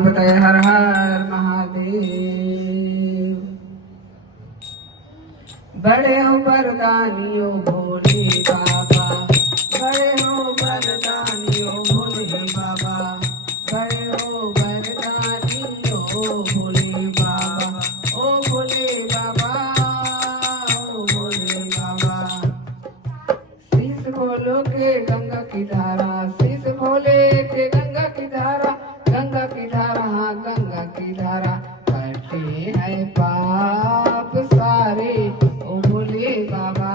बताए हर हर महादेव। बड़े हो वरदानियों भोले बाबा, बड़े हो वरदानियों भोले बाबा, बड़े हो वरदानियों भोले बाबा, ओ भोले बाबा, ओ भोले बाबा। शीश भोलो के गंगा की धारा, शीश भोले के गंगा की धारा, गंगा की धारा, हाँ गंगा की धारा, कटे हैं पाप सारे ओ भोले बाबा,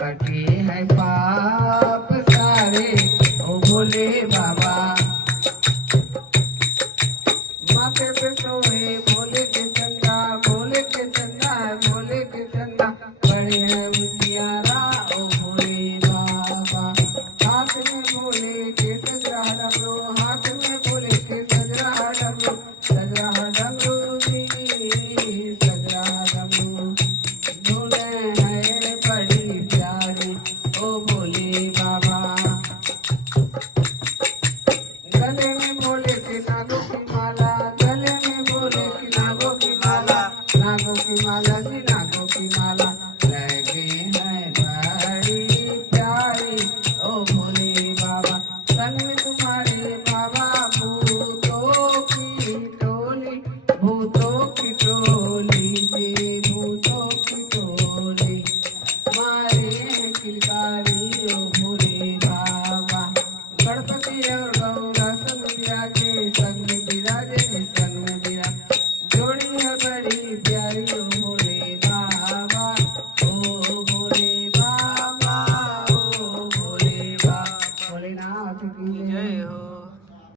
कटे हैं पाप सारे ओ भोले बाबा। माथे पे सोए भोले के चंदा, भोले के चंदा, भोले के चंदा, बड़े हैं उजियार